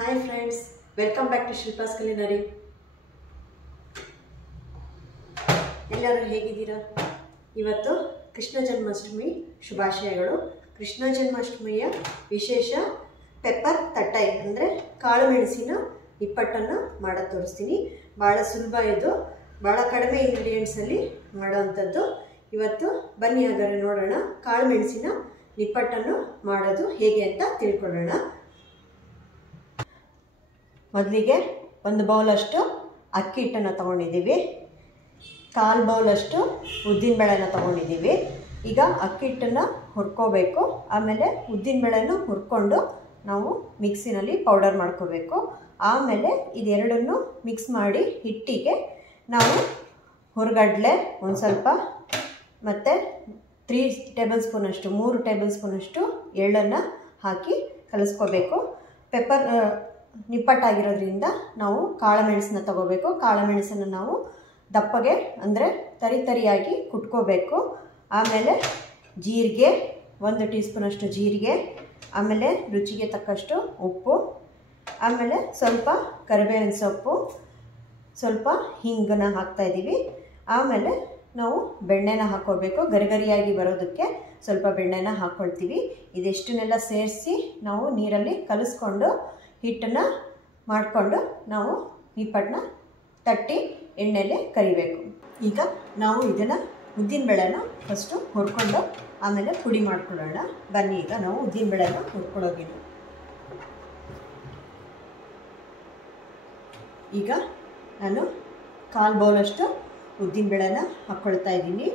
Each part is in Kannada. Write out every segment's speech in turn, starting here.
Hi friends, welcome back to Shilpa's Culinary. ಎಲ್ಲರೂ ಹೇಗಿದ್ದೀರಾ? ಇವತ್ತು ಕೃಷ್ಣ ಜನ್ಮಾಷ್ಟಮಿ ಶುಭಾಶಯಗಳು. ಕೃಷ್ಣ ಜನ್ಮಾಷ್ಟಮಿಯ ವಿಶೇಷ ಪೆಪ್ಪರ್ ತಟ್ಟೈ ಅಂದರೆ ಕಾಳು ಮೆಣಸಿನ ನಿಪ್ಪಟ್ಟನ್ನು ಮಾಡೋದು ತೋರಿಸ್ತೀನಿ. ಭಾಳ ಸುಲಭ ಇದು, ಭಾಳ ಕಡಿಮೆ ಇಂಗ್ರೀಡಿಯೆಂಟ್ಸಲ್ಲಿ ಮಾಡೋವಂಥದ್ದು. ಇವತ್ತು ಬನ್ನಿ ಹಾಗಾದ್ರೆ ನೋಡೋಣ ಕಾಳು ಮೆಣಸಿನ ನಿಪ್ಪಟ್ಟನ್ನು ಮಾಡೋದು ಹೇಗೆ ಅಂತ ತಿಳ್ಕೊಳ್ಳೋಣ. ಮೊದಲಿಗೆ ಒಂದು ಬೌಲಷ್ಟು ಅಕ್ಕಿ ಹಿಟ್ಟನ್ನು ತೊಗೊಂಡಿದ್ದೀವಿ, ಕಾಲು ಬೌಲಷ್ಟು ಉದ್ದಿನಬೇಳೆನ ತೊಗೊಂಡಿದ್ದೀವಿ. ಈಗ ಅಕ್ಕಿ ಹಿಟ್ಟನ್ನು ಹುರ್ಕೋಬೇಕು, ಆಮೇಲೆ ಉದ್ದಿನಬೇಳೆನ ಹುರ್ಕೊಂಡು ನಾವು ಮಿಕ್ಸಿನಲ್ಲಿ ಪೌಡರ್ ಮಾಡ್ಕೋಬೇಕು. ಆಮೇಲೆ ಇದೆರಡನ್ನು ಮಿಕ್ಸ್ ಮಾಡಿ ಹಿಟ್ಟಿಗೆ ನಾವು ಹುರ್ಗಡ್ಲೆ ಒಂದು ಸ್ವಲ್ಪ ಮತ್ತು 3 ಟೇಬಲ್ ಸ್ಪೂನಷ್ಟು 3 ಟೇಬಲ್ ಸ್ಪೂನಷ್ಟು ಎಳ್ಳನ್ನು ಹಾಕಿ ಕಲಿಸ್ಕೋಬೇಕು. ಪೆಪ್ಪರ್ ನಿಪ್ಪಟ್ಟಾಗಿರೋದ್ರಿಂದ ನಾವು ಕಾಳುಮೆಣಸನ್ನ ತಗೋಬೇಕು. ಕಾಳುಮೆಣಸನ್ನು ನಾವು ದಪ್ಪಗೆ ಅಂದರೆ ತರಿಯಾಗಿ ಕುಟ್ಕೋಬೇಕು. ಆಮೇಲೆ ಜೀರಿಗೆ 1 ಟೀ ಸ್ಪೂನಷ್ಟು ಜೀರಿಗೆ, ಆಮೇಲೆ ರುಚಿಗೆ ತಕ್ಕಷ್ಟು ಉಪ್ಪು, ಆಮೇಲೆ ಸ್ವಲ್ಪ ಕರಿಬೇವಿನ ಸೊಪ್ಪು, ಸ್ವಲ್ಪ ಹಿಂಗನ್ನು ಹಾಕ್ತಾಯಿದ್ದೀವಿ. ಆಮೇಲೆ ನಾವು ಬೆಣ್ಣೆನ ಹಾಕ್ಕೋಬೇಕು. ಗರಿಗರಿಯಾಗಿ ಬರೋದಕ್ಕೆ ಸ್ವಲ್ಪ ಬೆಣ್ಣೆನ ಹಾಕ್ಕೊಳ್ತೀವಿ. ಇದಿಷ್ಟನ್ನೆಲ್ಲ ಸೇರಿಸಿ ನಾವು ನೀರಲ್ಲಿ ಕಲಿಸ್ಕೊಂಡು ಹಿಟ್ಟನ್ನು ಮಾಡಿಕೊಂಡು ನಾವು ನಿಪ್ಪಟ್ಟನ್ನ ತಟ್ಟಿ ಎಣ್ಣೆಯಲ್ಲಿ ಕರಿಬೇಕು. ಈಗ ನಾವು ಇದನ್ನು ಉದ್ದಿನಬೇಳೆನ ಫಸ್ಟು ಹುರ್ಕೊಂಡು ಆಮೇಲೆ ಪುಡಿ ಮಾಡ್ಕೊಳ್ಳೋಣ. ಬನ್ನಿ ಈಗ ನಾವು ಉದ್ದಿನಬೇಳೆನ ಹುರ್ಕೊಳ್ಳೋಗಿಲ್ಲ. ಈಗ ನಾನು 1/4 ಬೌಲಷ್ಟು ಉದ್ದಿನಬೇಳೆನ ಹಾಕ್ಕೊಳ್ತಾ ಇದ್ದೀನಿ.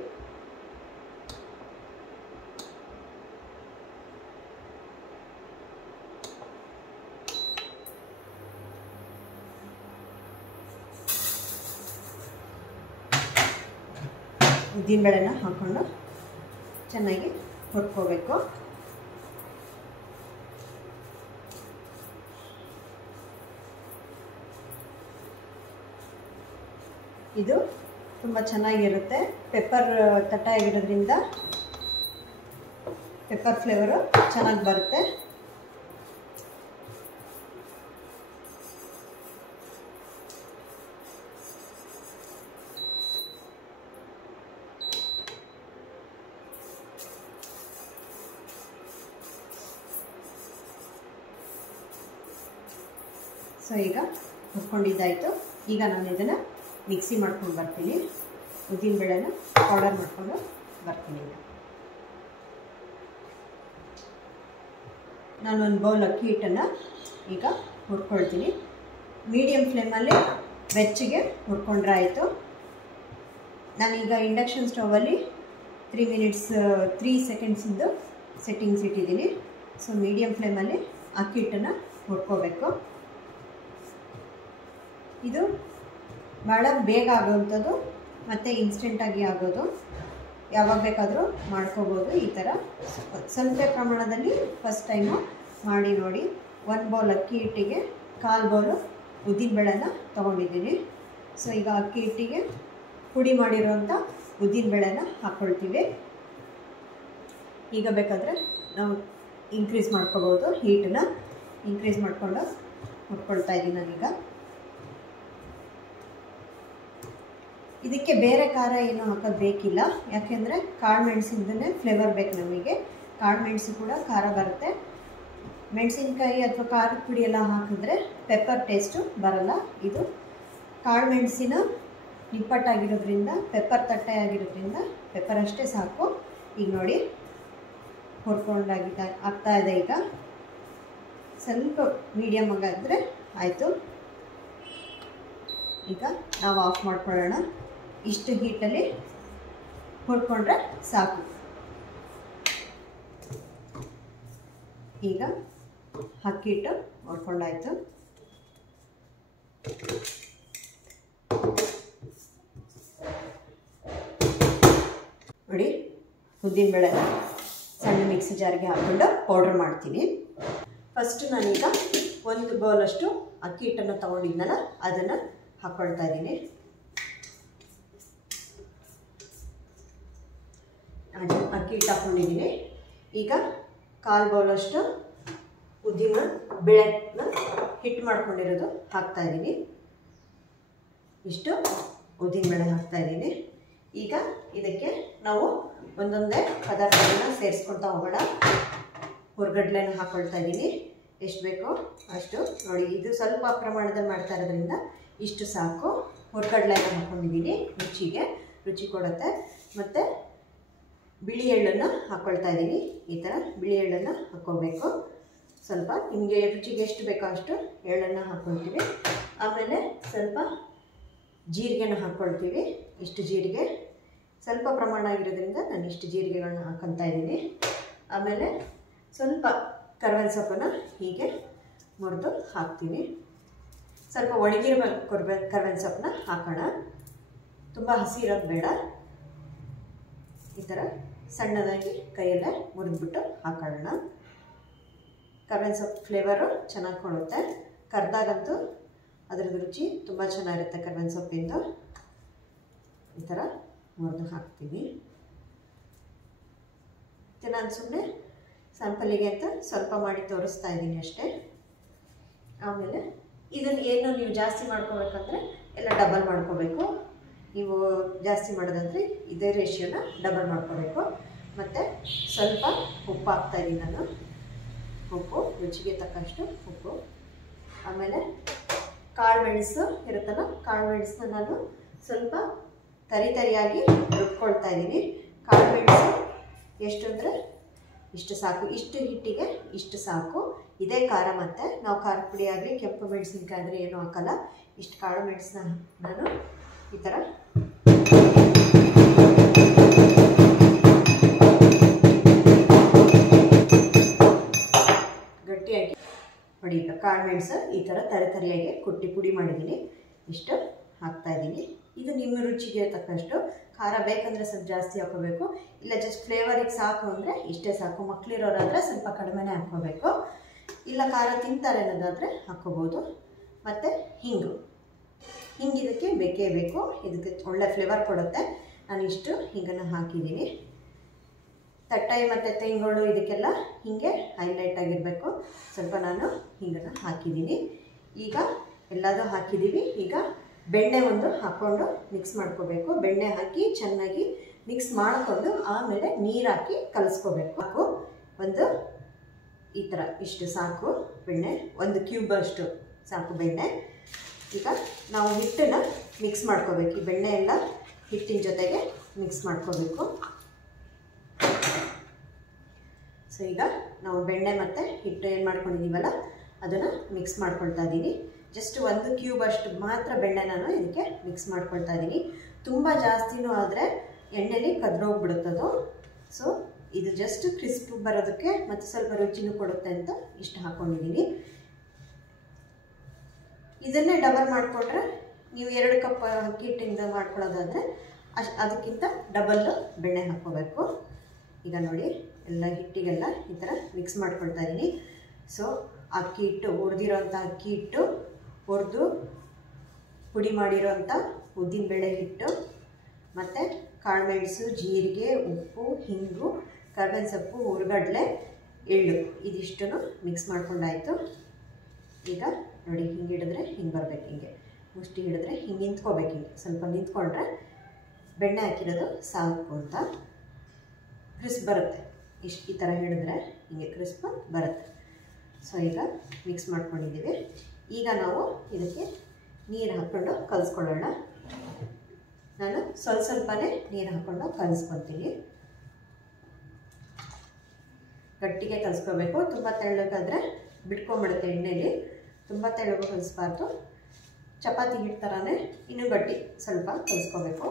ಉದ್ದಿನಬೇಳೆನ ಹಾಕ್ಕೊಂಡು ಚೆನ್ನಾಗಿ ಹುರ್ಕೋಬೇಕು. ಇದು ತುಂಬ ಚೆನ್ನಾಗಿರುತ್ತೆ. ಪೆಪ್ಪರ್ ತಟ್ಟಾಗಿರೋದ್ರಿಂದ ಪೆಪ್ಪರ್ ಫ್ಲೇವರು ಚೆನ್ನಾಗಿ ಬರುತ್ತೆ. ಸೊ ಈಗ ಹುರ್ಕೊಂಡಿದ್ದಾಯಿತು. ಈಗ ನಾನು ಇದನ್ನು ಮಿಕ್ಸಿ ಮಾಡ್ಕೊಂಡು ಬರ್ತೀನಿ. ಉದ್ದಿನಬೇಳೆನ ಪೌಡರ್ ಮಾಡ್ಕೊಂಡು ಬರ್ತೀನಿ. ನಾನು ಒಂದು ಬೌಲ್ ಅಕ್ಕಿ ಹಿಟ್ಟನ್ನು ಈಗ ಹುರ್ಕೊಳ್ತೀನಿ. ಮೀಡಿಯಮ್ ಫ್ಲೇಮಲ್ಲಿ ಬೆಚ್ಚಗೆ ಹುರ್ಕೊಂಡ್ರೆ ಆಯಿತು. ನಾನೀಗ ಇಂಡಕ್ಷನ್ ಸ್ಟವಲ್ಲಿ 3 ಸೆಕೆಂಡ್ಸಿಂದು ಸೆಟ್ಟಿಂಗ್ಸ್ ಇಟ್ಟಿದ್ದೀನಿ. ಸೊ ಮೀಡಿಯಮ್ ಫ್ಲೇಮಲ್ಲಿ ಅಕ್ಕಿ ಹಿಟ್ಟನ್ನು ಹುರ್ಕೋಬೇಕು. ಇದು ಭಾಳ ಬೇಗ ಆಗೋವಂಥದ್ದು ಮತ್ತು ಇನ್ಸ್ಟೆಂಟಾಗಿ ಆಗೋದು. ಯಾವಾಗ ಬೇಕಾದರೂ ಮಾಡ್ಕೋಬೋದು. ಈ ಥರ ಸ್ವಲ್ಪ ಪ್ರಮಾಣದಲ್ಲಿ ಫಸ್ಟ್ ಟೈಮು ಮಾಡಿ ನೋಡಿ. 1 ಬೌಲ್ ಅಕ್ಕಿ ಹಿಟ್ಟಿಗೆ 1/4 ಬೌಲು ಉದ್ದಿನಬೇಳೆನ ತೊಗೊಂಡಿದ್ದೀನಿ. ಸೊ ಈಗ ಅಕ್ಕಿ ಹಿಟ್ಟಿಗೆ ಪುಡಿ ಮಾಡಿರೋಂಥ ಉದ್ದಿನಬೇಳೆನ ಹಾಕ್ಕೊಳ್ತೀವಿ. ಈಗ ಬೇಕಾದರೆ ನಾವು ಇನ್ಕ್ರೀಸ್ ಮಾಡ್ಕೋಬೋದು. ಹೀಟನ್ನ ಇನ್ಕ್ರೀಸ್ ಮಾಡಿಕೊಂಡು ಹುರ್ಕೊಳ್ತಾ ಇದ್ದೀನಿ ನಾನೀಗ. ಇದಕ್ಕೆ ಬೇರೆ ಖಾರ ಏನು ಹಾಕೋದು ಬೇಕಿಲ್ಲ, ಯಾಕೆಂದರೆ ಕಾಳು ಮೆಣಸಿಂದನೇ ಫ್ಲೇವರ್ ಬೇಕು ನಮಗೆ. ಕಾಳು ಮೆಣಸು ಕೂಡ ಖಾರ ಬರುತ್ತೆ. ಮೆಣಸಿನ್ಕಾಯಿ ಅಥವಾ ಖಾರದ ಪುಡಿ ಎಲ್ಲ ಹಾಕಿದ್ರೆ ಪೆಪ್ಪರ್ ಟೇಸ್ಟು ಬರಲ್ಲ. ಇದು ಕಾಳು ಮೆಣಸಿನ ನಿಪ್ಪಟ್ಟಾಗಿರೋದ್ರಿಂದ ಪೆಪ್ಪರ್ ತಟ್ಟೆ ಆಗಿರೋದ್ರಿಂದ ಪೆಪ್ಪರ್ ಅಷ್ಟೇ ಸಾಕು. ಈಗ ನೋಡಿ ಆಗ್ತಾ ಇದೆ. ಈಗ ಸ್ವಲ್ಪ ಮೀಡಿಯಮ್ ಆಗಿದ್ರೆ ಆಯಿತು. ಈಗ ನಾವು ಆಫ್ ಮಾಡ್ಕೊಳ್ಳೋಣ. ಇಷ್ಟು ಹೀಟಲ್ಲಿ ಹುರ್ಕೊಂಡ್ರೆ ಸಾಕು. ಈಗ ಅಕ್ಕಿ ಹಿಟ್ಟು ಹುರ್ಕೊಂಡಾಯಿತು. ನೋಡಿ, ಉದ್ದಿನಬೇಳೆನ ಸಣ್ಣ ಮಿಕ್ಸಿ ಜಾರಿಗೆ ಹಾಕ್ಕೊಂಡು ಪೌಡ್ರ್ ಮಾಡ್ತೀನಿ. ಫಸ್ಟು ನಾನೀಗ 1 ಬೌಲಷ್ಟು ಅಕ್ಕಿ ಹಿಟ್ಟನ್ನು ತೊಗೊಂಡಿದ್ದನಲ್ಲ ಅದನ್ನು ಹಾಕ್ಕೊಳ್ತಾ ಇದ್ದೀನಿ. ಅಕ್ಕಿ ಹಿಟ್ಟು ಹಾಕ್ಕೊಂಡಿದ್ದೀನಿ. ಈಗ 1/4 ಬೌಲಷ್ಟು ಉದ್ದಿನ ಬೇಳೆನ ಹಿಟ್ಟು ಮಾಡ್ಕೊಂಡಿರೋದು ಹಾಕ್ತಾಯಿದ್ದೀನಿ. ಇಷ್ಟು ಉದ್ದಿನಬೇಳೆ ಹಾಕ್ತಾಯಿದ್ದೀನಿ. ಈಗ ಇದಕ್ಕೆ ನಾವು ಒಂದೊಂದೇ ಪದಾರ್ಥಗಳನ್ನ ಸೇರಿಸ್ಕೊಳ್ತಾ ಹೋಗೋಣ. ಹುರ್ಗಡ್ಲೆನ ಹಾಕ್ಕೊಳ್ತಾ ಇದ್ದೀನಿ. ಎಷ್ಟು ಬೇಕೋ ಅಷ್ಟು ನೋಡಿ. ಇದು ಸ್ವಲ್ಪ ಪ್ರಮಾಣದಲ್ಲಿ ಮಾಡ್ತಾ ಇರೋದ್ರಿಂದ ಇಷ್ಟು ಸಾಕು. ಹುರ್ಗಡ್ಲೆನ ಹಾಕ್ಕೊಂಡಿದ್ದೀನಿ, ರುಚಿ ಕೊಡುತ್ತೆ. ಮತ್ತು ಬಿಳಿ ಎಳ್ಳನ್ನು ಹಾಕ್ಕೊಳ್ತಾ ಇದ್ದೀನಿ. ಈ ಥರ ಬಿಳಿ ಎಳ್ಳನ್ನು ಹಾಕ್ಕೋಬೇಕು. ಸ್ವಲ್ಪ ನಿಮಗೆ ರುಚಿಗೆ ಎಷ್ಟು ಬೇಕೋ ಅಷ್ಟು ಎಳ್ಳನ್ನು ಹಾಕ್ಕೊಳ್ತೀವಿ. ಆಮೇಲೆ ಸ್ವಲ್ಪ ಜೀರಿಗೆನ ಹಾಕ್ಕೊಳ್ತೀವಿ. ಇಷ್ಟು ಜೀರಿಗೆ ಸ್ವಲ್ಪ ಪ್ರಮಾಣ ಆಗಿರೋದ್ರಿಂದ ನಾನು ಇಷ್ಟು ಜೀರಿಗೆಗಳನ್ನ ಹಾಕ್ಕೊಳ್ತಾ ಇದ್ದೀನಿ. ಆಮೇಲೆ ಸ್ವಲ್ಪ ಕರ್ಬೇವಿನ ಸೊಪ್ಪನ್ನು ಹೀಗೆ ಮುರಿದು ಹಾಕ್ತೀನಿ. ಸ್ವಲ್ಪ ಒಣಗಿರೋ ಕರ್ಬೇವಿನ ಸೊಪ್ಪನ್ನ ಹಾಕೋಣ. ತುಂಬ ಹಸಿ ಇರೋದು ಬೇಡ. ಈ ಥರ ಸಣ್ಣದಾಗಿ ಕೈಯಲ್ಲೇ ಮುರಿದ್ಬಿಟ್ಟು ಹಾಕೊಳ್ಳೋಣ. ಕರ್ಬೇವಿನ ಸೊಪ್ಪು ಫ್ಲೇವರು ಚೆನ್ನಾಗಿ ಕೊಡುತ್ತೆ. ಕರ್ದಾಗಂತೂ ಅದರದ್ದು ರುಚಿ ತುಂಬ ಚೆನ್ನಾಗಿರುತ್ತೆ ಕರ್ಬೇವಿನ ಸೊಪ್ಪಿಂದು. ಈ ಥರ ಮುರಿದು ಹಾಕ್ತೀನಿ. ಮತ್ತು ನಾನು ಸುಮ್ಮನೆ ಸ್ಯಾಂಪಲಿಗೆ ಅಂತ ಸ್ವಲ್ಪ ಮಾಡಿ ತೋರಿಸ್ತಾ ಇದ್ದೀನಿ ಅಷ್ಟೇ. ಆಮೇಲೆ ಇದನ್ನು ಏನು ನೀವು ಜಾಸ್ತಿ ಮಾಡ್ಕೋಬೇಕಂದ್ರೆ ಎಲ್ಲ ಡಬಲ್ ಮಾಡ್ಕೋಬೇಕು. ನೀವು ಜಾಸ್ತಿ ಮಾಡೋದಂದರೆ ಇದೇ ರೇಷಿಯೋನ ಡಬಲ್ ಮಾಡ್ಕೋಬೇಕು. ಮತ್ತು ಸ್ವಲ್ಪ ಉಪ್ಪು ಹಾಕ್ತಾಯಿದ್ದೀನಿ ನಾನು. ಉಪ್ಪು ರುಚಿಗೆ ತಕ್ಕಷ್ಟು ಉಪ್ಪು. ಆಮೇಲೆ ಕಾಳು ಮೆಣಸು ಇರುತ್ತಲ್ಲ, ಕಾಳು ಮೆಣಸನ್ನ ನಾನು ಸ್ವಲ್ಪ ತರಿಯಾಗಿ ರುಬ್ಕೊಳ್ತಾ ಇದ್ದೀನಿ. ಕಾಳು ಮೆಣಸು ಎಷ್ಟು ಅಂದರೆ ಇಷ್ಟು ಸಾಕು. ಇಷ್ಟು ಹಿಟ್ಟಿಗೆ ಇಷ್ಟು ಸಾಕು. ಇದೇ ಖಾರ. ಮತ್ತು ನಾವು ಖಾರದ ಪುಡಿ ಆಗಲಿ ಕೆಂಪು ಮೆಣಸಿನ್ಕಾಯಿ ಆದರೆ ಏನೂ ಹಾಕಲ್ಲ. ಇಷ್ಟು ಕಾಳು ಮೆಣಸನ್ನ ನಾನು ಈ ಥರ ಗಟ್ಟಿಯಾಗಿ ನೋಡಿ. ಈಗ ಕಾಳು ಮೆಣಸು ಈ ಥರ ತರಿಯಾಗಿ ಕುಟ್ಟಿ ಪುಡಿ ಮಾಡಿದ್ದೀನಿ. ಇಷ್ಟು ಹಾಕ್ತಾಯಿದ್ದೀನಿ. ಇದು ನಿಮ್ಮ ರುಚಿಗೆ ತಕ್ಕಷ್ಟು. ಖಾರ ಬೇಕಂದರೆ ಸ್ವಲ್ಪ ಜಾಸ್ತಿ ಹಾಕ್ಕೋಬೇಕು, ಇಲ್ಲ ಜಸ್ಟ್ ಫ್ಲೇವರಿಗೆ ಸಾಕು ಅಂದರೆ ಇಷ್ಟೇ ಸಾಕು. ಮಕ್ಕಳಿರೋರಾದರೆ ಸ್ವಲ್ಪ ಕಡಿಮೆನೇ ಹಾಕ್ಕೋಬೇಕು, ಇಲ್ಲ ಖಾರ ತಿಂತಾರೆ ಅನ್ನೋದಾದರೆ ಹಾಕ್ಕೋಬೋದು. ಮತ್ತು ಹಿಂಗು ಇದಕ್ಕೆ ಬೇಕೇ ಬೇಕು. ಇದಕ್ಕೆ ಒಳ್ಳೆ ಫ್ಲೇವರ್ ಕೊಡುತ್ತೆ. ನಾನು ಇಷ್ಟು ಹಿಂಗನ್ನು ಹಾಕಿದ್ದೀನಿ. ತಟ್ಟೆ ಮತ್ತು ತೆಂಗುಗಳು ಇದಕ್ಕೆಲ್ಲ ಹೀಗೆ ಹೈಲೈಟ್ ಆಗಿರಬೇಕು. ಸ್ವಲ್ಪ ನಾನು ಹಿಂಗನ್ನು ಹಾಕಿದ್ದೀನಿ. ಈಗ ಎಲ್ಲದೂ ಹಾಕಿದ್ದೀವಿ. ಈಗ ಬೆಣ್ಣೆ ಒಂದು ಹಾಕ್ಕೊಂಡು ಮಿಕ್ಸ್ ಮಾಡ್ಕೋಬೇಕು. ಬೆಣ್ಣೆ ಹಾಕಿ ಚೆನ್ನಾಗಿ ಮಿಕ್ಸ್ ಮಾಡಿಕೊಂಡು ಆಮೇಲೆ ನೀರು ಹಾಕಿ ಕಲಿಸ್ಕೋಬೇಕು. ಒಂದು ಈ ಥರ ಇಷ್ಟು ಸಾಕು ಬೆಣ್ಣೆ, ಒಂದು ಕ್ಯೂಬ್ ಅಷ್ಟು ಸಾಕು ಬೆಣ್ಣೆ. ಈಗ ನಾವು ಹಿಟ್ಟನ್ನು ಮಿಕ್ಸ್ ಮಾಡ್ಕೋಬೇಕು. ಈ ಬೆಣ್ಣೆ ಎಲ್ಲ ಹಿಟ್ಟಿನ ಜೊತೆಗೆ ಮಿಕ್ಸ್ ಮಾಡ್ಕೋಬೇಕು. ಸೊ ಈಗ ನಾವು ಬೆಣ್ಣೆ ಮತ್ತು ಹಿಟ್ಟು ಏನು ಮಾಡ್ಕೊಂಡಿದ್ದೀವಲ್ಲ ಅದನ್ನು ಮಿಕ್ಸ್ ಮಾಡ್ಕೊಳ್ತಾ ಇದ್ದೀನಿ. ಜಸ್ಟ್ ಒಂದು ಕ್ಯೂಬ್ ಅಷ್ಟು ಮಾತ್ರ ಬೆಣ್ಣೆ ನಾನು ಇದಕ್ಕೆ ಮಿಕ್ಸ್ ಮಾಡ್ಕೊಳ್ತಾ ಇದ್ದೀನಿ. ತುಂಬ ಜಾಸ್ತಿನೂ ಆದರೆ ಎಣ್ಣೆಲಿ ಕದ್ರೋಗ್ಬಿಡುತ್ತದು. ಸೊ ಇದು ಜಸ್ಟ್ ಕ್ರಿಸ್ಪ್ ಬರೋದಕ್ಕೆ ಮತ್ತು ಸ್ವಲ್ಪ ರುಚಿನೂ ಕೊಡುತ್ತೆ ಅಂತ ಇಷ್ಟು ಹಾಕ್ಕೊಂಡಿದ್ದೀನಿ. ಇದನ್ನೇ ಡಬಲ್ ಮಾಡಿಕೊಂಡ್ರೆ ನೀವು 2 ಕಪ್ ಅಕ್ಕಿ ಹಿಟ್ಟಿಂದ ಮಾಡ್ಕೊಳ್ಳೋದಾದರೆ ಅದಕ್ಕಿಂತ ಡಬಲ್ಲು ಬೆಣ್ಣೆ ಹಾಕ್ಕೋಬೇಕು. ಈಗ ನೋಡಿ ಎಲ್ಲ ಹಿಟ್ಟಿಗೆಲ್ಲ ಈ ಥರ ಮಿಕ್ಸ್ ಮಾಡ್ಕೊಳ್ತಾ ಇದ್ದೀನಿ. ಸೊ ಅಕ್ಕಿ ಹಿಟ್ಟು, ಹುರಿದಿರೋಂಥ ಅಕ್ಕಿ ಹಿಟ್ಟು, ಹುರಿದು ಪುಡಿ ಮಾಡಿರೋಂಥ ಉದ್ದಿನಬೇಳೆ ಹಿಟ್ಟು ಮತ್ತು ಕಾಳುಮೆಣಸು, ಜೀರಿಗೆ, ಉಪ್ಪು, ಹಿಂಗು, ಕರ್ಬೇವಿನ ಸೊಪ್ಪು, ಹುರ್ಗಡ್ಲೆ, ಎಳ್ಳು ಇದಿಷ್ಟನ್ನು ಮಿಕ್ಸ್ ಮಾಡ್ಕೊಂಡಾಯಿತು. ಈಗ ನೋಡಿ ಹಿಂಗೆ ಹಿಡಿದ್ರೆ ಹಿಂಗೆ ಬರಬೇಕು. ಹಿಂಗೆ ಮುಷ್ಟಿ ಹಿಡಿದ್ರೆ ಹಿಂಗೆ ನಿಂತ್ಕೋಬೇಕು. ಹಿಂಗೆ ಸ್ವಲ್ಪ ನಿಂತ್ಕೊಂಡ್ರೆ ಬೆಣ್ಣೆ ಹಾಕಿರೋದು ಸಾಕು ಅಂತ ಕ್ರಿಸ್ಪ್ ಬರುತ್ತೆ. ಈ ಥರ ಹಿಡಿದ್ರೆ ಹಿಂಗೆ ಕ್ರಿಸ್ಪ್ ಬರುತ್ತೆ. ಸೊ ಈಗ ಮಿಕ್ಸ್ ಮಾಡ್ಕೊಂಡಿದ್ದೀವಿ. ಈಗ ನಾವು ಇದಕ್ಕೆ ನೀರು ಹಾಕ್ಕೊಂಡು ಕಲಿಸ್ಕೊಳ್ಳೋಣ. ನಾನು ಸ್ವಲ್ಪನೇ ನೀರು ಹಾಕ್ಕೊಂಡು ಕಲಿಸ್ಕೊತೀನಿ. ಗಟ್ಟಿಗೆ ಕಲಿಸ್ಕೋಬೇಕು. ತುಂಬ ತೆಳ್ಳಗಾದರೆ ಬಿಟ್ಕೊಂಡ್ಬಿಡುತ್ತೆ ಎಣ್ಣೆಲಿ. ತುಂಬ ತೆಳ್ಳಗೂ ಕಲಿಸ್ಬಾರ್ದು. ಚಪಾತಿ ಹಿಟ್ಟು ಥರನೇ ಇನ್ನೂ ಗಟ್ಟಿ ಸ್ವಲ್ಪ ಕಲಿಸ್ಕೋಬೇಕು.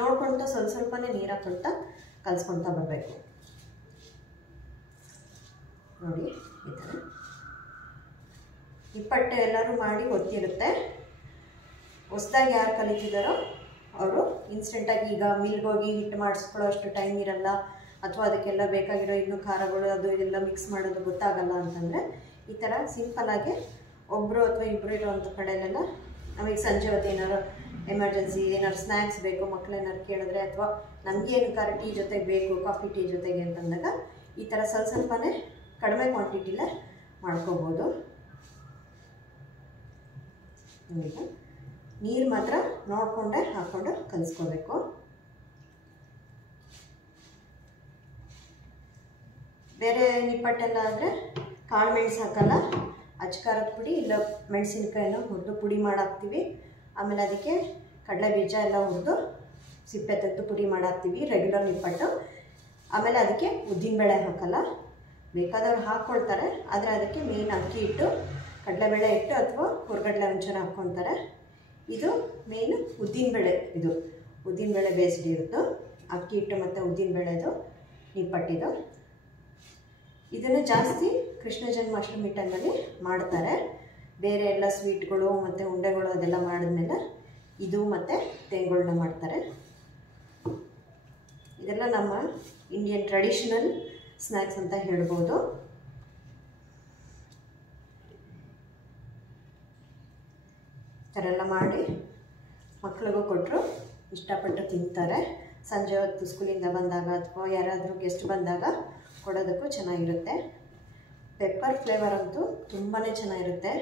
ನೋಡ್ಕೊಳ್ತಾ ಸ್ವಲ್ಪನೇ ನೀರು ಹಾಕ್ಕೊಳ್ತಾ ಕಲಿಸ್ಕೊಳ್ತಾ ಬರಬೇಕು. ನೋಡಿ ಈ ಥರ ನಿಪ್ಪಟ್ಟೆ ಎಲ್ಲರೂ ಮಾಡಿ ಗೊತ್ತಿರುತ್ತೆ. ಹೊಸದಾಗಿ ಯಾರು ಕಲಿತಿದ್ದಾರೋ ಅವರು ಇನ್ಸ್ಟೆಂಟಾಗಿ ಈಗ ಮಿಲ್ಗೋಗಿ ಹಿಟ್ಟು ಮಾಡಿಸ್ಕೊಳ್ಳೋ ಅಷ್ಟು ಟೈಮ್ ಇರಲ್ಲ, ಅಥವಾ ಅದಕ್ಕೆಲ್ಲ ಬೇಕಾಗಿರೋ ಇನ್ನೂ ಖಾರಗಳು ಅದು ಇದೆಲ್ಲ ಮಿಕ್ಸ್ ಮಾಡೋದು ಗೊತ್ತಾಗಲ್ಲ ಅಂತಂದರೆ ಈ ಥರ ಸಿಂಪಲ್ಲಾಗಿ ಒಬ್ಬರು ಅಥವಾ ಇಬ್ಬರು ಇರೋವಂಥ ಕಡೆಯಲ್ಲೆಲ್ಲ ನಮಗೆ ಸಂಜೆ ಹೊತ್ತು ಏನಾರು ಎಮರ್ಜೆನ್ಸಿ ಏನಾದ್ರು ಸ್ನ್ಯಾಕ್ಸ್ ಬೇಕು, ಮಕ್ಕಳೇನಾದ್ರು ಕೇಳಿದ್ರೆ, ಅಥವಾ ನಮಗೇನು ಖಾರ ಟೀ ಜೊತೆಗೆ ಬೇಕು, ಕಾಫಿ ಟೀ ಜೊತೆಗೆ ಅಂತಂದಾಗ ಈ ಥರ ಸ್ವಲ್ಪನೇ ಕಡಿಮೆ ಕ್ವಾಂಟಿಟಿಲೇ ಮಾಡ್ಕೋಬೋದು. ಈಗ ನೀರು ಮಾತ್ರ ನೋಡಿಕೊಂಡೆ ಹಾಕ್ಕೊಂಡು ಕಲಿಸ್ಕೋಬೇಕು. ಬೇರೆ ನಿಪ್ಪಟ್ಟೆಲ್ಲ ಆದರೆ ಕಾಳು ಮೆಣಸು ಹಾಕಲ್ಲ, ಅಚ್ಕಾರದ ಪುಡಿ ಇಲ್ಲ ಮೆಣಸಿನ್ಕಾಯಿನ ಹುರಿದು ಪುಡಿ ಮಾಡಾಕ್ತೀವಿ. ಆಮೇಲೆ ಅದಕ್ಕೆ ಕಡಲೆ ಬೀಜ ಎಲ್ಲ ಹುರಿದು ಸಿಪ್ಪೆ ತೆಗೆದು ಪುಡಿ ಮಾಡಾಕ್ತೀವಿ ರೆಗ್ಯುಲರ್ ನಿಪ್ಪಟ್ಟು. ಆಮೇಲೆ ಅದಕ್ಕೆ ಉದ್ದಿನಬೇಳೆ ಹಾಕಲ್ಲ, ಬೇಕಾದವ್ರು ಹಾಕ್ಕೊಳ್ತಾರೆ. ಆದರೆ ಅದಕ್ಕೆ ಮೇಯ್ನ್ ಅಕ್ಕಿ ಹಿಟ್ಟು, ಕಡಲೆಬೇಳೆ ಹಿಟ್ಟು ಅಥವಾ ಹುರ್ಗಡ್ಲೆ ಒಂಚೂರು ಹಾಕ್ಕೊಳ್ತಾರೆ. ಇದು ಮೇಯ್ನು ಉದ್ದಿನಬೇಳೆ, ಇದು ಉದ್ದಿನಬೇಳೆ ಬೇಸ್ಡ್ ಇರೋದು ಅಕ್ಕಿ ಹಿಟ್ಟು ಮತ್ತು ಉದ್ದಿನಬೇಳೆದು ನಿಪ್ಪಟ್ಟಿದು. ಇದನ್ನು ಜಾಸ್ತಿ ಕೃಷ್ಣ ಜನ್ಮಾಷ್ಟಮಿ ಟೈಮಲ್ಲಿ ಮಾಡ್ತಾರೆ. ಬೇರೆ ಎಲ್ಲ ಸ್ವೀಟ್ಗಳು ಮತ್ತು ಉಂಡೆಗಳು ಅದೆಲ್ಲ ಮಾಡಿದ್ಮೇಲೆ ಇದು ಮತ್ತು ತೆಂಗುಗಳನ್ನ ಮಾಡ್ತಾರೆ. ಇದೆಲ್ಲ ನಮ್ಮ ಇಂಡಿಯನ್ ಟ್ರೆಡಿಷನಲ್ ಸ್ನ್ಯಾಕ್ಸ್ ಅಂತ ಹೇಳ್ಬೋದು. ಈ ಥರ ಎಲ್ಲ ಮಾಡಿ ಮಕ್ಳಿಗೂ ಕೊಟ್ಟರು ಇಷ್ಟಪಟ್ಟು ತಿಂತಾರೆ. ಸಂಜೆ ಹೊತ್ತು ಸ್ಕೂಲಿಂದ ಬಂದಾಗ ಅಥವಾ ಯಾರಾದರೂ ಗೆಸ್ಟ್ ಬಂದಾಗ ಕೊಡೋದಕ್ಕೂ ಚೆನ್ನಾಗಿರುತ್ತೆ. ಪೆಪ್ಪರ್ ಫ್ಲೇವರ್ ಅಂತೂ ತುಂಬಾ ಚೆನ್ನಾಗಿರುತ್ತೆ.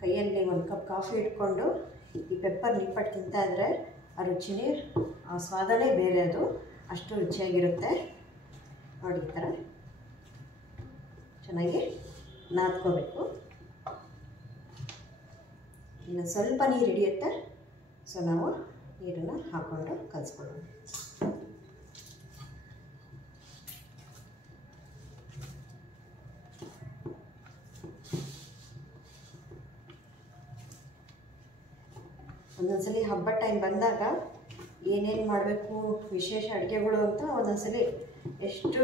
ಕೈಯಲ್ಲಿ ಒಂದು ಕಪ್ ಕಾಫಿ ಇಟ್ಕೊಂಡು ಈ ಪೆಪ್ಪರ್ ನಿಪ್ಪಟ್ಟು ತಿಂತಾ ಇದ್ದರೆ ಆ ರುಚಿನೇ, ಆ ಸ್ವಾದನೇ ಬೇರೆ, ಅದು ಅಷ್ಟು ರುಚಿಯಾಗಿರುತ್ತೆ. ನೋಡಿ ಈ ಥರ ಚೆನ್ನಾಗಿ ನಾದ್ಕೋಬೇಕು. ಇನ್ನು ಸ್ವಲ್ಪ ನೀರು ಹಿಡಿಯುತ್ತೆ, ಸೊ ನಾವು ನೀರನ್ನು ಹಾಕ್ಕೊಂಡು ಕಲಿಸ್ಕೊಳ್ಳೋಣ. ಒಂದೊಂದ್ಸಲಿ ಹಬ್ಬದ ಟೈಮ್ ಬಂದಾಗ ಏನೇನು ಮಾಡಬೇಕು ವಿಶೇಷ ಅಡುಗೆಗಳು ಅಂತ ಒಂದೊಂದ್ಸಲಿ ಎಷ್ಟು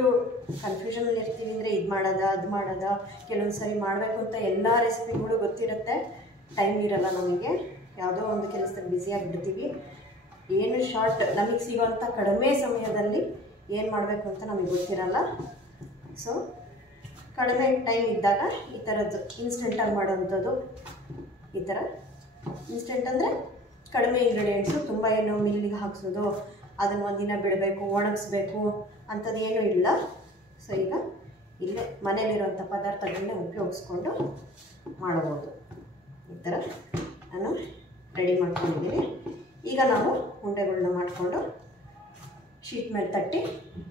ಕನ್ಫ್ಯೂಷನಲ್ಲಿ ಇರ್ತೀವಿ ಅಂದರೆ ಇದು ಮಾಡೋದಾ ಅದು ಮಾಡೋದಾ. ಕೆಲವೊಂದು ಸರಿ ಮಾಡಬೇಕು ಅಂತ ಎಲ್ಲ ರೆಸಿಪಿಗಳು ಗೊತ್ತಿರುತ್ತೆ, ಟೈಮ್ ಇರಲ್ಲ ನಮಗೆ, ಯಾವುದೋ ಒಂದು ಕೆಲಸದಲ್ಲಿ ಬ್ಯುಸಿಯಾಗಿಬಿಡ್ತೀವಿ. ಏನು ಶಾರ್ಟ್ ನಮಗೆ ಸಿಗೋಂಥ ಕಡಿಮೆ ಸಮಯದಲ್ಲಿ ಏನು ಮಾಡಬೇಕು ಅಂತ ನಮಗೆ ಗೊತ್ತಿರಲ್ಲ. ಸೊ ಕಡಿಮೆ ಟೈಮ್ ಇದ್ದಾಗ ಈ ಥರದ್ದು ಇನ್ಸ್ಟೆಂಟಾಗಿ ಮಾಡೋವಂಥದ್ದು. ಈ ಥರ ಇನ್ಸ್ಟೆಂಟ್ ಅಂದರೆ ಕಡಿಮೆ ಇಂಗ್ರೀಡಿಯೆಂಟ್ಸು, ತುಂಬ ಏನು ಮಿಲ್ಲಿಗೆ ಹಾಕ್ಸೋದು, ಅದನ್ನು ಒಂದಿನ ಬಿಡಬೇಕು, ಒಣಗಿಸ್ಬೇಕು ಅಂಥದ್ದು ಏನೂ ಇಲ್ಲ. ಸೊ ಈಗ ಇಲ್ಲೇ ಮನೇಲಿರೋಂಥ ಪದಾರ್ಥಗಳನ್ನೇ ಉಪಯೋಗಿಸ್ಕೊಂಡು ಮಾಡಬಹುದು. ಈ ಥರ ನಾನು ರೆಡಿ ಮಾಡ್ಕೊಂಡಿದ್ದೀನಿ. ಈಗ ನಾವು ಉಂಡೆಗಳನ್ನ ಮಾಡಿಕೊಂಡು ಶೀಟ್ ಮೇಲೆ ತಟ್ಟಿ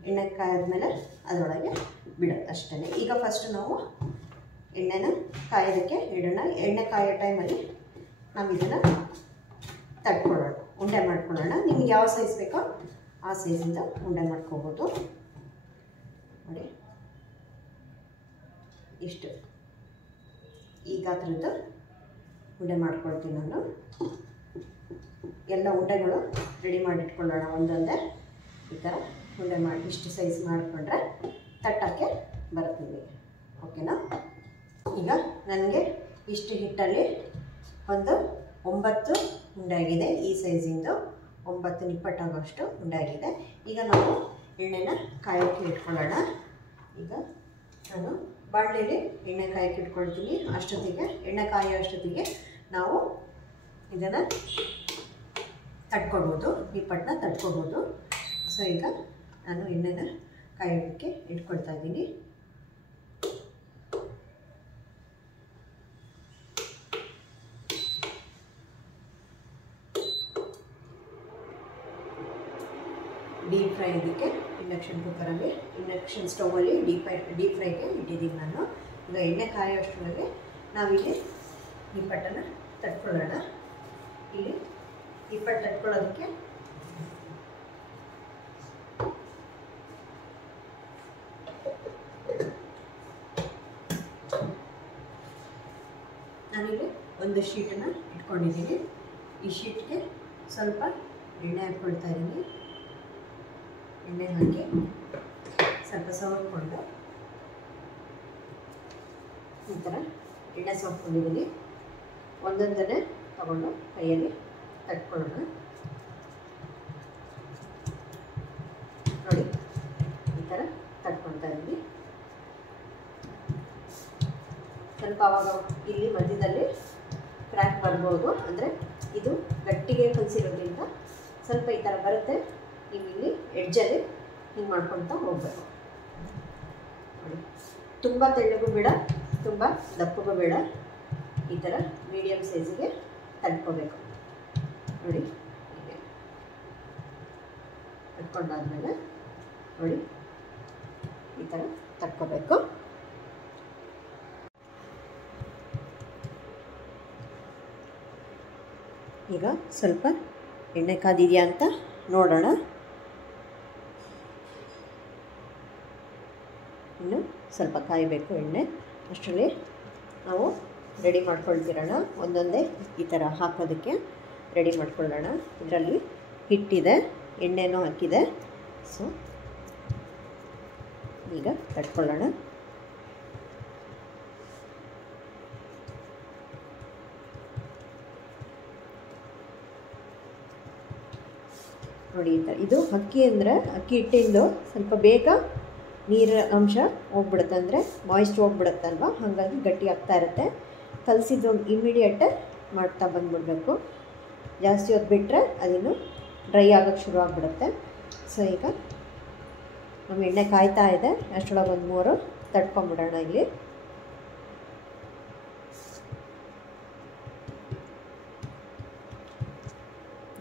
ಎಣ್ಣೆ ಕಾಯಾದ್ಮೇಲೆ ಅದರೊಳಗೆ ಬಿಡೋದು ಅಷ್ಟೇ. ಈಗ ಫಸ್ಟ್ ನಾವು ಎಣ್ಣೆನ ಕಾಯೋದಕ್ಕೆ ಇಡೋಣ. ಎಣ್ಣೆ ಕಾಯೋ ಟೈಮಲ್ಲಿ ನಾವು ಇದನ್ನು ತಟ್ಕೊಳ್ಳೋಣ, ಉಂಡೆ ಮಾಡ್ಕೊಳ್ಳೋಣ. ನಿಮ್ಗೆ ಯಾವ ಸೈಜ್ ಬೇಕೋ ಆ ಸೈಜಿಂದ ಉಂಡೆ ಮಾಡ್ಕೋಬೋದು. ನೋಡಿ ಇಷ್ಟು ಈ ಗಾತ್ರದ್ದು ಉಂಡೆ ಮಾಡ್ಕೊಳ್ತೀನಿ ನಾನು. ಎಲ್ಲ ಉಂಡೆಗಳು ರೆಡಿ ಮಾಡಿಟ್ಕೊಳ್ಳೋಣ ಒಂದೊಂದೇ. ಈ ಥರ ಉಂಡೆ ಮಾಡಿ ಇಷ್ಟು ಸೈಜ್ ಮಾಡಿಕೊಂಡ್ರೆ ತಟ್ಟಕ್ಕೆ ಬರ್ತೀವಿ. ಓಕೆನಾ? ಈಗ ನನಗೆ ಇಷ್ಟು ಹಿಟ್ಟಲ್ಲಿ ಒಂದು 9 ಉಂಡೆ ಆಗಿದೆ. ಈ ಸೈಜಿಂದು 9 ನಿಪ್ಪಟ್ಟಾಗೋಷ್ಟು ಉಂಡೆ ಆಗಿದೆ. ಈಗ ನಾವು ಎಣ್ಣೆನ ಕಾಯೋಕ್ಕೆ ಇಟ್ಕೊಳ್ಳೋಣ. ಈಗ ನಾನು ಬಾಣಲೆಯಲ್ಲಿ ಎಣ್ಣೆ ಕಾಯೋಕ್ಕೆ ಇಟ್ಕೊಳ್ತೀನಿ. ಅಷ್ಟೊತ್ತಿಗೆ ಎಣ್ಣೆ ಕಾಯೋ ಅಷ್ಟೊತ್ತಿಗೆ ನಾವು ಇದನ್ನು ತಟ್ಕೊಳ್ಬೋದು, ನಿಪ್ಪಟ್ಟನ್ನ ತಟ್ಕೊಳ್ಬೋದು. ಸೊ ಈಗ ನಾನು ಎಣ್ಣೆನ ಕಾಯೋದಕ್ಕೆ ಇಟ್ಕೊಳ್ತಾ ಇದ್ದೀನಿ. ಡೀಪ್ ಫ್ರೈ ಇದಕ್ಕೆ ಇಂಡಕ್ಷನ್ ಕುಕ್ಕರಲ್ಲಿ, ಇಂಡಕ್ಷನ್ ಸ್ಟೌವಲ್ಲಿ ಡೀಪ್ ಫ್ರೈಗೆ ಇಟ್ಟಿದ್ದೀನಿ ನಾನು. ಈಗ ಎಣ್ಣೆ ಕಾಯೋ ಅಷ್ಟರೊಳಗೆ ನಾವಿಲ್ಲಿ ನಿಪ್ಪಟ್ಟನ್ನು ತಟ್ಕೊಳ್ಳೋಣ. ಇಲ್ಲಿ ನಿಪ್ಪಟ್ಟು ತಟ್ಕೊಳ್ಳೋದಕ್ಕೆ ನಾನಿಲ್ಲಿ ಒಂದು ಶೀಟನ್ನು ಇಟ್ಕೊಂಡಿದ್ದೀನಿ. ಈ ಶೀಟ್ಗೆ ಸ್ವಲ್ಪ ಎಣ್ಣೆ ಹಾಕ್ಕೊಳ್ತಾ ಇದ್ದೀನಿ. ಎಣ್ಣೆ ಹಾಕಿ ಸ್ವಲ್ಪ ಸವರ್ಕೊಂಡು ಈ ಥರ ಎಣ್ಣೆ ಸವರ್ಕೊಂಡಿದ್ದೀನಿ. ಒಂದೊಂದನ್ನೇ ತಗೊಂಡು ಕೈಯಲ್ಲಿ ತಟ್ಕೊಳ್ಳೋಣ. ನೋಡಿ ಈ ಥರ ತಟ್ಕೊಳ್ತಾ ಇದ್ದೀನಿ. ಸ್ವಲ್ಪ ಆವಾಗ ಇಲ್ಲಿ ಮಧ್ಯದಲ್ಲಿ ಕ್ರ್ಯಾಕ್ ಬರ್ಬೋದು, ಅಂದರೆ ಇದು ಗಟ್ಟಿಗೆ ಕಲಿಸಿರೋದ್ರಿಂದ ಸ್ವಲ್ಪ ಈ ಥರ ಬರುತ್ತೆ. ನೀವು ಇಲ್ಲಿ ಎಡ್ಜಲ್ಲಿ ಹಿಂಗೆ ಮಾಡ್ಕೊಳ್ತಾ ಹೋಗಬೇಕು. ನೋಡಿ, ತುಂಬ ತೆಳ್ಳಗೂ ಬೇಡ, ತುಂಬ ದಪ್ಪಗೂ ಬೇಡ, ಈ ಥರ ಮೀಡಿಯಮ್ ಸೈಜಿಗೆ ತಡ್ಕೋಬೇಕು ನೋಡಿ. ಹೀಗೆ ತಡ್ಕೊಂಡಾದ್ಮೇಲೆ ನೋಡಿ ಈ ಥರ ತಡ್ಕೋಬೇಕು. ಈಗ ಸ್ವಲ್ಪ ಎಣ್ಣೆ ಕಾದಿದೆಯಾ ಅಂತ ನೋಡೋಣ. ಇನ್ನು ಸ್ವಲ್ಪ ಕಾಯಬೇಕು ಎಣ್ಣೆ. ಅಷ್ಟರಲ್ಲಿ ನಾವು ರೆಡಿ ಮಾಡ್ಕೊಳ್ತಿರೋಣ. ಒಂದೊಂದೇ ಈ ಥರ ಹಾಕೋದಕ್ಕೆ ರೆಡಿ ಮಾಡ್ಕೊಳ್ಳೋಣ. ಇದರಲ್ಲಿ ಹಿಟ್ಟಿದೆ, ಎಣ್ಣೆನೂ ಹಾಕಿದೆ. ಸೊ ಈಗ ತಟ್ಕೊಳ್ಳೋಣ. ನೋಡಿ ಈ ಥರ. ಇದು ಅಕ್ಕಿ ಅಂದರೆ ಅಕ್ಕಿ ಹಿಟ್ಟಿಂದು ಸ್ವಲ್ಪ ಬೇಗ ನೀರಿನ ಅಂಶ ಹೋಗ್ಬಿಡುತ್ತೆ, ಅಂದರೆ ಮಾಯಿಸ್ಟ್ ಹೋಗ್ಬಿಡುತ್ತಲ್ವ, ಹಾಗಾಗಿ ಗಟ್ಟಿ ಆಗ್ತಾ ಇರುತ್ತೆ. ಕಲಸಿದ್ದು ಇಮಿಡಿಯೇಟೇ ಮಾಡ್ತಾ ಬಂದ್ಬಿಡ್ಬೇಕು. ಜಾಸ್ತಿ ಹೊತ್ತು ಬಿಟ್ಟರೆ ಅದಿನ್ನು ಡ್ರೈ ಆಗೋಕ್ಕೆ ಶುರು ಆಗಿಬಿಡುತ್ತೆ. ಸೊ ಈಗ ನಮ್ಮ ಎಣ್ಣೆ ಕಾಯ್ತಾ ಇದೆ. ಅಷ್ಟರೊಳಗೆ ಒಂದು 3 ತಟ್ಕೊಂಬಿಡೋಣ. ಇಲ್ಲಿ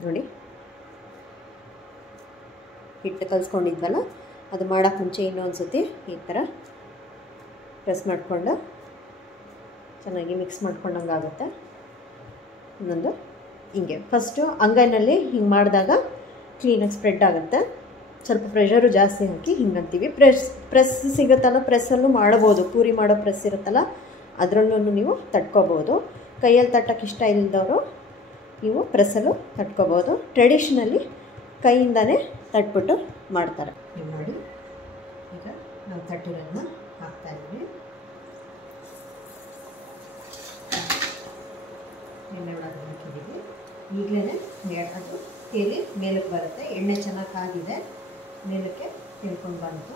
ನೋಡಿ ಹಿಟ್ಟು ಕಲಿಸ್ಕೊಂಡಿದ್ವಲ್ಲ, ಅದು ಮಾಡೋಕ್ಕೆ ಮುಂಚೆ ಇನ್ನೊಂದು ಸತಿ ಈ ಥರ ಪ್ರೆಸ್ ಮಾಡಿಕೊಂಡು ಚೆನ್ನಾಗಿ ಮಿಕ್ಸ್ ಮಾಡ್ಕೊಂಡಂಗೆ ಆಗುತ್ತೆ. ಇನ್ನೊಂದು ಹಿಂಗೆ ಫಸ್ಟು ಅಂಗೈನಲ್ಲಿ ಹಿಂಗೆ ಮಾಡಿದಾಗ ಕ್ಲೀನಾಗಿ ಸ್ಪ್ರೆಡ್ ಆಗುತ್ತೆ. ಸ್ವಲ್ಪ ಪ್ರೆಷರು ಜಾಸ್ತಿ ಹಾಕಿ ಹಿಂಗೆ ಅಂತೀವಿ. ಪ್ರೆಸ್ ಸಿಗುತ್ತಲ್ಲ, ಪ್ರೆಸ್ಸಲ್ಲೂ ಮಾಡ್ಬೋದು. ಪೂರಿ ಮಾಡೋ ಪ್ರೆಸ್ ಇರುತ್ತಲ್ಲ, ಅದರಲ್ಲೂ ನೀವು ತಟ್ಕೋಬೋದು. ಕೈಯಲ್ಲಿ ತಟ್ಟೋಕ್ಕೆ ಇಷ್ಟ ಇಲ್ಲದವರು ನೀವು ಪ್ರೆಸ್ಸಲ್ಲೂ ತಟ್ಕೋಬೋದು. ಟ್ರೆಡಿಷ್ನಲಿ ಕೈಯಿಂದನೇ ತಟ್ಬಿಟ್ಟು ಮಾಡ್ತಾರೆ. ನೀವು ಮಾಡಿ ಈಗ ನಾವು ತಟ್ಟಿರೋದನ್ನ ಹಾಕ್ತಾಯಿದ್ವಿ. ಎಣ್ಣೆ ಒಳಗೆ ಹಾಕಿದ್ದೀವಿ. ಈಗಲೇ ಅದು ತೇಲಿ ಮೇಲಕ್ಕೆ ಬರುತ್ತೆ. ಎಣ್ಣೆ ಚೆನ್ನಾಗಿ ಕಾಗಿದೆ, ಮೇಲಕ್ಕೆ ತೇಲ್ಕೊಂಡು ಬಂತು.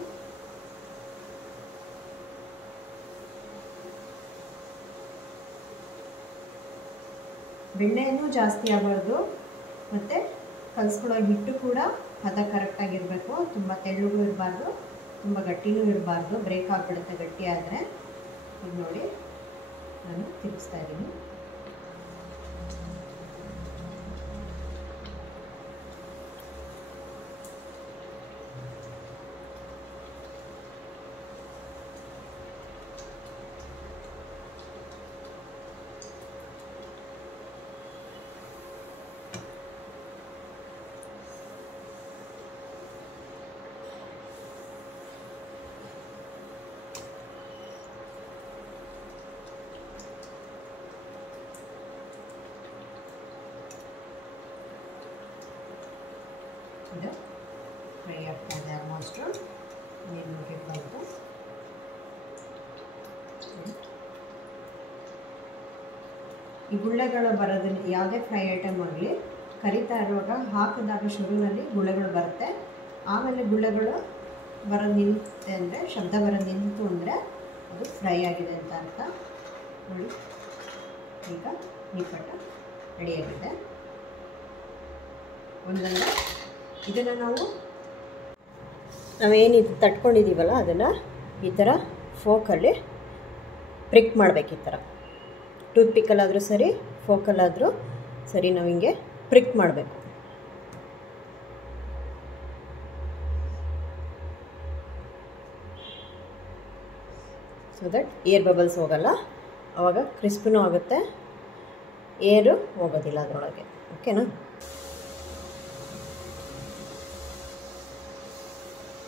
ಬೆಣ್ಣೆನೂ ಜಾಸ್ತಿ ಆಗಬಾರ್ದು, ಮತ್ತು ಕಲಿಸ್ಕೊಳ್ಳೋ ಹಿಟ್ಟು ಕೂಡ ಹದ ಕರೆಕ್ಟಾಗಿರಬೇಕು. ತುಂಬ ತೆಳ್ಳಗೂ ಇರಬಾರ್ದು, ತುಂಬ ಗಟ್ಟಿನೂ ಇರಬಾರ್ದು. ಬ್ರೇಕ್ ಆಗಿಬಿಡುತ್ತೆ ಗಟ್ಟಿ ಆದರೆ. ಈಗ ನೋಡಿ ನಾನು ತಿರುಗಿಸ್ತಾ ಇದ್ದೀನಿ. ಇದು ಫ್ರೈ ಆಗ್ತಾ ಇದೆ ಆಲ್ಮೋಸ್ಟು. ನೀರು ನೋಡಿಗೆ ಬಂತು. ಈ ಗುಳ್ಳೆಗಳು ಬರೋದಿಲ್ಲ. ಯಾವುದೇ ಫ್ರೈ ಐಟಮ್ ಆಗಲಿ ಕರಿತಾ ಇರುವಾಗ ಹಾಕಿದಾಗ ಶುರುವಿನಲ್ಲಿ ಗುಳ್ಳೆಗಳು ಬರುತ್ತೆ. ಆಮೇಲೆ ಗುಳ್ಳೆಗಳು ಬರೋದು ನಿಂತೆ ಅಂದರೆ, ಶಬ್ದ ಬರೋದು ನಿಂತು ಅಂದರೆ ಅದು ಫ್ರೈ ಆಗಿದೆ ಅಂತ ಅರ್ಥ. ನೋಡಿ ಈಗ ನಿಪ್ಪಟ್ಟು ರೆಡಿಯಾಗಿದೆ. ಒಂದೊಂದು ಇದನ್ನು ನಾವೇನು ಇದು ತಟ್ಕೊಂಡಿದ್ದೀವಲ್ಲ ಅದನ್ನು ಈ ಥರ ಫೋಕಲ್ಲಿ ಪ್ರಿಕ್ ಮಾಡಬೇಕು. ಈ ಥರ ಟೂತ್ ಪಿಕ್ಕಲ್ಲಾದರೂ ಸರಿ, ಫೋಕಲ್ಲಾದರೂ ಸರಿ, ನಾವು ಹಿಂಗೆ ಪ್ರಿಕ್ ಮಾಡಬೇಕು. ಸೊ ದಟ್ ಏರ್ ಬಬಲ್ಸ್ ಹೋಗಲ್ಲ. ಆವಾಗ ಕ್ರಿಸ್ಪಿನೂ ಆಗುತ್ತೆ, ಏರು ಹೋಗೋದಿಲ್ಲ ಅದರೊಳಗೆ. ಓಕೆನಾ?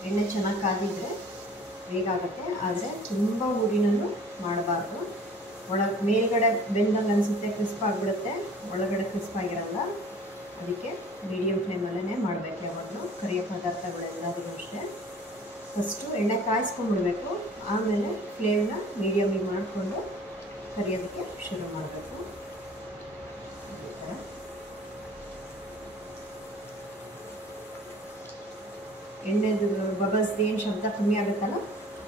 ಎಣ್ಣೆ ಚೆನ್ನಾಗಿ ಕಾದಿದ್ರೆ ಬೇಗ ಆಗುತ್ತೆ. ಆದರೆ ತುಂಬ ಊರಿನಲ್ಲೂ ಮಾಡಬಾರ್ದು. ಮೇಲ್ಗಡೆ ಬೆಂದಂಗೆ ಅನಿಸುತ್ತೆ, ಕ್ರಿಸ್ಪ್ ಆಗಿಬಿಡುತ್ತೆ, ಒಳಗಡೆ ಕ್ರಿಸ್ಪ್ ಆಗಿರಲ್ಲ. ಅದಕ್ಕೆ ಮೀಡಿಯಮ್ ಫ್ಲೇಮಲ್ಲೇ ಮಾಡಬೇಕು ಯಾವಾಗಲೂ. ಕರಿಯೋ ಪದಾರ್ಥಗಳೆಲ್ಲದೂ ಅಷ್ಟೇ. ಫಸ್ಟು ಎಣ್ಣೆ ಕಾಯಿಸ್ಕೊಂಡ್ಬಿಡ್ಬೇಕು, ಆಮೇಲೆ ಫ್ಲೇಮ್ನ ಮೀಡಿಯಮಿಗೆ ಮಾಡಿಕೊಂಡು ಕರಿಯೋದಕ್ಕೆ ಶುರು ಮಾಡಬೇಕು. ಈ ಥರ ಎಣ್ಣೆದು ಬಬಲ್ಸ್ದು ಏನು ಶಬ್ದ ಕಮ್ಮಿ ಆಗುತ್ತಲ್ಲ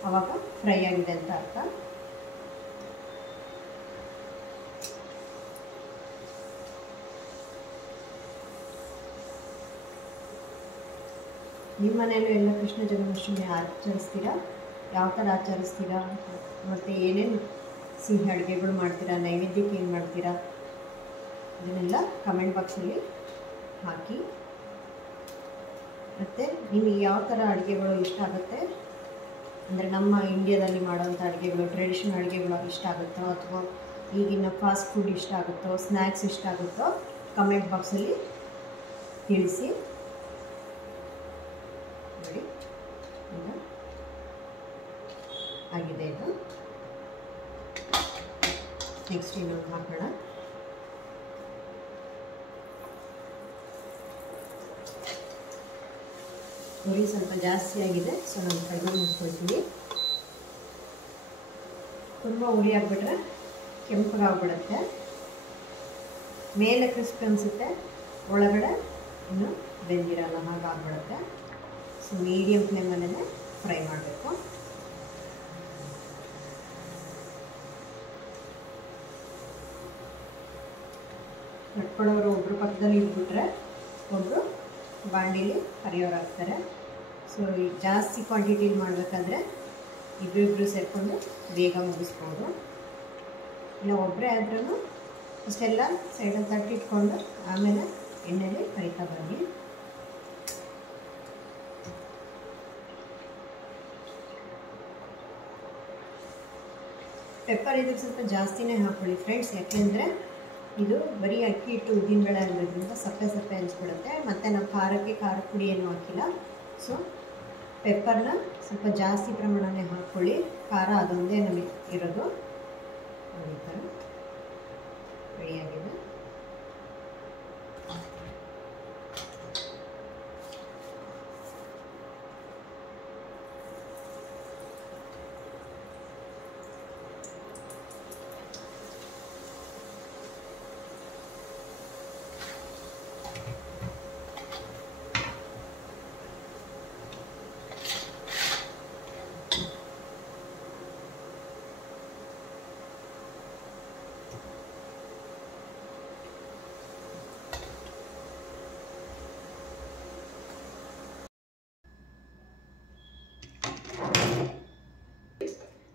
ಆವಾಗ ಫ್ರೈ ಆಗಿದೆ ಅಂತ ಅರ್ಥ. ನಿಮ್ಮ ಮನೆಯಲ್ಲೂ ಎಲ್ಲ ಕೃಷ್ಣ ಜನ್ಮಾಷ್ಟಮಿ ಆಚರಿಸ್ತೀರಾ? ಯಾವ ಥರ ಆಚರಿಸ್ತೀರಾ? ಮತ್ತು ಏನೇನು ಸಿಹಿ ಅಡುಗೆಗಳು ಮಾಡ್ತೀರಾ? ನೈವೇದ್ಯಕ್ಕೆ ಏನು ಮಾಡ್ತೀರಾ? ಇದನ್ನೆಲ್ಲ ಕಮೆಂಟ್ ಬಾಕ್ಸಲ್ಲಿ ಹಾಕಿ. ಮತ್ತು ನಿಮಗೆ ಯಾವ ಥರ ಅಡುಗೆಗಳು ಇಷ್ಟ ಆಗುತ್ತೆ, ಅಂದರೆ ನಮ್ಮ ಇಂಡಿಯಾದಲ್ಲಿ ಮಾಡೋವಂಥ ಅಡುಗೆಗಳು, ಟ್ರೆಡಿಷನಲ್ ಅಡುಗೆಗಳು ಇಷ್ಟ ಆಗುತ್ತೋ ಅಥವಾ ಈಗಿನ ಫಾಸ್ಟ್ ಫುಡ್ ಇಷ್ಟ ಆಗುತ್ತೋ, ಸ್ನ್ಯಾಕ್ಸ್ ಇಷ್ಟ ಆಗುತ್ತೋ ಕಮೆಂಟ್ ಬಾಕ್ಸಲ್ಲಿ ತಿಳಿಸಿ. ನೋಡಿ ಈಗ ಆಗಿದೆ ಇದು. ನೆಕ್ಸ್ಟ್ ಇನ್ನೊಂದು ಹಾಕೋಣ. ಉರಿ ಸ್ವಲ್ಪ ಜಾಸ್ತಿ ಆಗಿದೆ, ಸೊ ನಾನು ಕಡಿಮೆ ಮಾಡ್ಕೊಳ್ತೀನಿ. ತುಂಬ ಉರಿ ಆಗಿಬಿಟ್ರೆ ಕೆಂಪಗಾಗ್ಬಿಡುತ್ತೆ, ಮೇಲೆ ಕ್ರಿಸ್ಪಿ ಅನಿಸುತ್ತೆ, ಒಳಗಡೆ ಇನ್ನು ಬೆಂದಿರಲ್ಲ, ಹಾಗಾಗ್ಬಿಡುತ್ತೆ. ಸೊ ಮೀಡಿಯಮ್ ಫ್ಲೇಮಲ್ಲೇ ಫ್ರೈ ಮಾಡಬೇಕು. ಕಟ್ಕೊಳ್ಳೋರು ಒಬ್ಬರು ಪಕ್ಕದಲ್ಲಿ ಇಟ್ಬಿಟ್ರೆ ಒಬ್ಬರು ಬಾಂಡಿಲಿ ಕರಿಯೋರಾಗ್ತಾರೆ. ಸೊ ಈ ಜಾಸ್ತಿ ಕ್ವಾಂಟಿಟಿಲಿ ಮಾಡಬೇಕಾದ್ರೆ ಇಬ್ಬರಿಬ್ಬರು ಸೇರಿಕೊಂಡು ಬೇಗ ಮುಗಿಸ್ಬೋದು. ಇಲ್ಲ ಒಬ್ಬರೇ ಆದ್ರೂ ಅಷ್ಟೆಲ್ಲ ಸೈಡಲ್ಲಿ ತಟ್ಟಿಟ್ಕೊಂಡು ಆಮೇಲೆ ಎಣ್ಣೆಲಿ ಕರಿತಾ ಬನ್ನಿ. ಪೆಪ್ಪರ್ ಇದಕ್ಕೆ ಸ್ವಲ್ಪ ಜಾಸ್ತಿನೇ ಹಾಕ್ಕೊಳ್ಳಿ ಫ್ರೆಂಡ್ಸ್, ಯಾಕೆಂದರೆ ಇದು ಬರೀ ಅಕ್ಕಿ ಹಿಟ್ಟು ಉದ್ದಿನಬೇಳೆ ಅನ್ನೋದ್ರಿಂದ ಸಪ್ಪೆ ಸಪ್ಪೆ ಅನಿಸ್ಬಿಡುತ್ತೆ. ಮತ್ತು ನಾವು ಖಾರ ಪುಡಿ ಏನೂ ಹಾಕಿಲ್ಲ. ಸೊ ಪೆಪ್ಪರ್ನ ಸ್ವಲ್ಪ ಜಾಸ್ತಿ ಪ್ರಮಾಣನೇ ಹಾಕ್ಕೊಳ್ಳಿ. ಖಾರ ಅದೊಂದೇ ನಮಗೆ ಇರೋದು. ಈ ಥರ ರೆಡಿಯಾಗಿದೆ.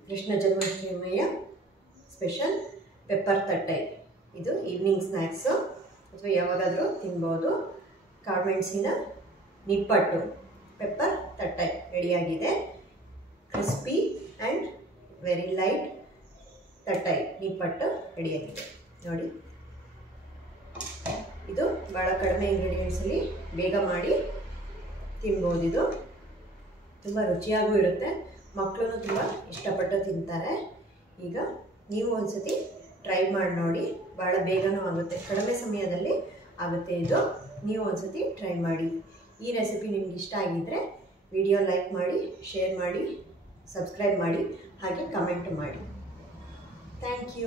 ಕೃಷ್ಣ ಜನ್ಮಾಷ್ಟಮಿಯ ಸ್ಪೆಷಲ್ ಪೆಪ್ಪರ್ ತಟ್ಟೈ. ಇದು ಈವ್ನಿಂಗ್ ಸ್ನ್ಯಾಕ್ಸು ಅಥವಾ ಯಾವಾಗಾದರೂ ತಿನ್ಬೋದು. ಕಾಳುಮೆಣಸಿನ ನಿಪ್ಪಟ್ಟು ಪೆಪ್ಪರ್ ತಟ್ಟೈ ರೆಡಿಯಾಗಿದೆ. ಕ್ರಿಸ್ಪಿ ಆ್ಯಂಡ್ ವೆರಿ ಲೈಟ್ ತಟ್ಟೈ ನಿಪ್ಪಟ್ಟು ರೆಡಿಯಾಗಿದೆ. ನೋಡಿ, ಇದು ಭಾಳ ಕಡಿಮೆ ಇಂಗ್ರೀಡಿಯೆಂಟ್ಸಲ್ಲಿ ಬೇಗ ಮಾಡಿ ತಿನ್ಬೋದು. ಇದು ತುಂಬ ರುಚಿಯಾಗೂ ಇರುತ್ತೆ, ಮಕ್ಕಳು ತುಂಬ ಇಷ್ಟಪಟ್ಟು ತಿಂತಾರೆ. ಈಗ ನೀವು ಒಂದ್ಸತಿ ಟ್ರೈ ಮಾಡಿ ನೋಡಿ, ಭಾಳ ಬೇಗನೂ ಆಗುತ್ತೆ, ಕಡಿಮೆ ಸಮಯದಲ್ಲಿ ಆಗುತ್ತೆ ಇದು. ನೀವು ಒಂದ್ಸತಿ ಟ್ರೈ ಮಾಡಿ. ಈ ರೆಸಿಪಿ ನಿಮ್ಗೆ ಇಷ್ಟ ಆಗಿದ್ದರೆ ವಿಡಿಯೋ ಲೈಕ್ ಮಾಡಿ, ಶೇರ್ ಮಾಡಿ, ಸಬ್ಸ್ಕ್ರೈಬ್ ಮಾಡಿ, ಹಾಗೆ ಕಮೆಂಟ್ ಮಾಡಿ. Thank you.